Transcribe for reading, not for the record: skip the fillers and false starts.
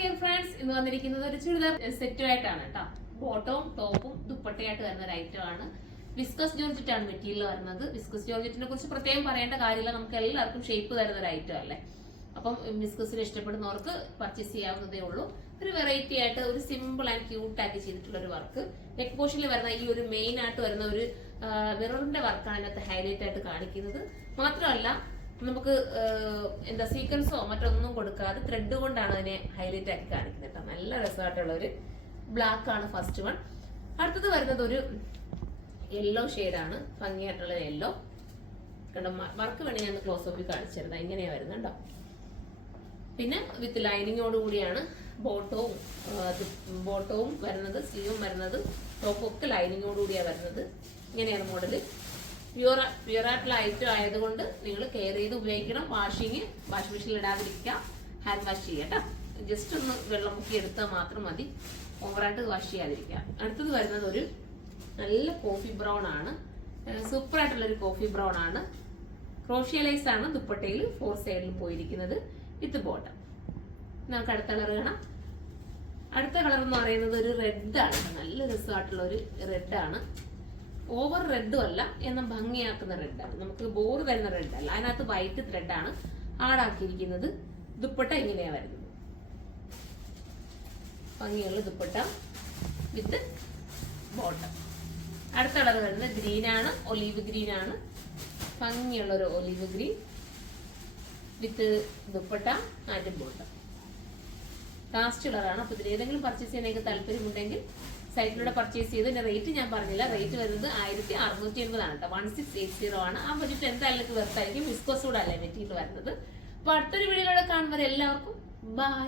Dear friends, ഇന്ന് വന്നിരിക്കുന്നത് ഒരു ചുരിദാർ സെറ്റുമായിട്ടാണ് കേട്ടോ. ബോട്ടവും ടോപ്പും ദുപ്പട്ടയായിട്ട് വരുന്ന ഒരു ഐറ്റം ആണ്. വിസ്കസ് ജോർജറ്റ് ആണ് മെറ്റീരിയൽ വരുന്നത്. വിസ്കസ് ജോർജറ്റിനെ കുറിച്ച് പ്രത്യേകം പറയേണ്ട കാര്യമില്ല, നമുക്ക് എല്ലാവർക്കും ഷേപ്പ് തരുന്ന ഒരു ഐറ്റം അല്ലേ. അപ്പം വിസ്കസിന് ഇഷ്ടപ്പെടുന്നവർക്ക് പർച്ചേസ് ചെയ്യാവുന്നതേ ഉള്ളൂ. ഒരു വെറൈറ്റി ആയിട്ട് ഒരു സിമ്പിൾ ആൻഡ് ക്യൂട്ട് ആക്കി ചെയ്തിട്ടുള്ള ഒരു വർക്ക്. നെക്ക് പോർഷനിൽ വരുന്ന ഈ ഒരു മെയിൻ ആയിട്ട് വരുന്ന ഒരു മിററിന്റെ വർക്കാണ് അതിനകത്ത് ഹൈലൈറ്റ് ആയിട്ട് കാണിക്കുന്നത്. മാത്രമല്ല നമുക്ക് എന്താ സീക്വൻസോ മറ്റൊന്നും കൊടുക്കാതെ ത്രെഡ് കൊണ്ടാണ് അതിനെ ഹൈലൈറ്റ് ആക്കി കാണിക്കുന്നത് കേട്ടോ. നല്ല രസമായിട്ടുള്ള ഒരു ബ്ലാക്ക് ആണ് ഫസ്റ്റ് വൺ. അടുത്തത് വരുന്നത് ഒരു യെല്ലോ ഷെയ്ഡാണ്, ഭംഗിയായിട്ടുള്ള യെല്ലോ കണ്ടോ. വർക്ക് വേണേ ഞാൻ ക്ലോസ് ഓഫിൽ കാണിച്ചിരുന്നത് ഇങ്ങനെയാ വരുന്നത് കേട്ടോ. പിന്നെ വിത്ത് ലൈനിങ്ങോട് കൂടിയാണ് ബോട്ടവും വരുന്നത്, സ്ലീവും വരുന്നത്, ടോപ്പും ഒക്കെ ലൈനിങ്ങോട് കൂടിയാണ് വരുന്നത്. ഇങ്ങനെയാണ് മോഡല്. പ്യുവറായിട്ടുള്ള ഐറ്റം ആയതുകൊണ്ട് നിങ്ങൾ കെയർ ചെയ്ത് ഉപയോഗിക്കണം. വാഷ് മെഷീനിൽ ഇടാതിരിക്കുക, ഹാൻഡ് വാഷ് ചെയ്യട്ടോ. ജസ്റ്റ് ഒന്ന് വെള്ളം മുക്കി എടുത്താൽ മാത്രം മതി, ഓവറായിട്ട് വാഷ് ചെയ്യാതിരിക്കുക. അടുത്തത് വരുന്നത് ഒരു നല്ല കോഫി ബ്രൗൺ ആണ്, സൂപ്പർ ആയിട്ടുള്ള ഒരു കോഫി ബ്രൗൺ ആണ്. ക്രോഷ്യ ലൈസ് ആണ് ദുപ്പട്ടയിൽ 4 സൈഡിൽ പോയിരിക്കുന്നത് വിത്ത് ബോട്ടം. നമുക്ക് അടുത്ത കളർ കാണാം. അടുത്ത കളർ എന്ന് പറയുന്നത് ഒരു റെഡ് ആണ്, നല്ല രസമായിട്ടുള്ള ഒരു റെഡ് ആണ്. ഓവർ റെഡും അല്ല, എന്നാൽ ഭംഗിയാക്കുന്ന റെഡാണ്, നമുക്ക് ബോർ തരുന്ന റെഡ് അല്ല. അതിനകത്ത് വൈറ്റ് ത്രെഡാണ് ആടാക്കിയിരിക്കുന്നത്. ദുപ്പട്ട ഇങ്ങനെയാ വരുന്നത്, ഭംഗിയുള്ള ദുപ്പട്ട വിത്ത് ബോട്ടം. അടുത്ത കളർ വരുന്നത് ഗ്രീനാണ്, ഒലീവ് ഗ്രീൻ ആണ്, ഭംഗിയുള്ള ഒരു olive green with dupatta and bottom. Last കളറാണ്. അപ്പൊ ഇതിൽ ഏതെങ്കിലും പർച്ചേസ് ചെയ്യാനൊക്കെ താല്പര്യമുണ്ടെങ്കിൽ സൈറ്റിലൂടെ പർച്ചേസ് ചെയ്ത് എന്റെ റേറ്റ് ഞാൻ പറഞ്ഞില്ല. റേറ്റ് വരുന്നത് 1680 ആണ് കേട്ടോ. 1680 ആണ്. ആ ബഡ്ജറ്റ് എന്തായാലും വെർത്തായിരിക്കും. വിസ്കോസ് കൂടെ അല്ലേ മെറ്റീരിയൽ വരുന്നത്. അപ്പൊ അടുത്തൊരു വീഡിയോയിലൂടെ കാണുമ്പോൾ എല്ലാവർക്കും ബൈ.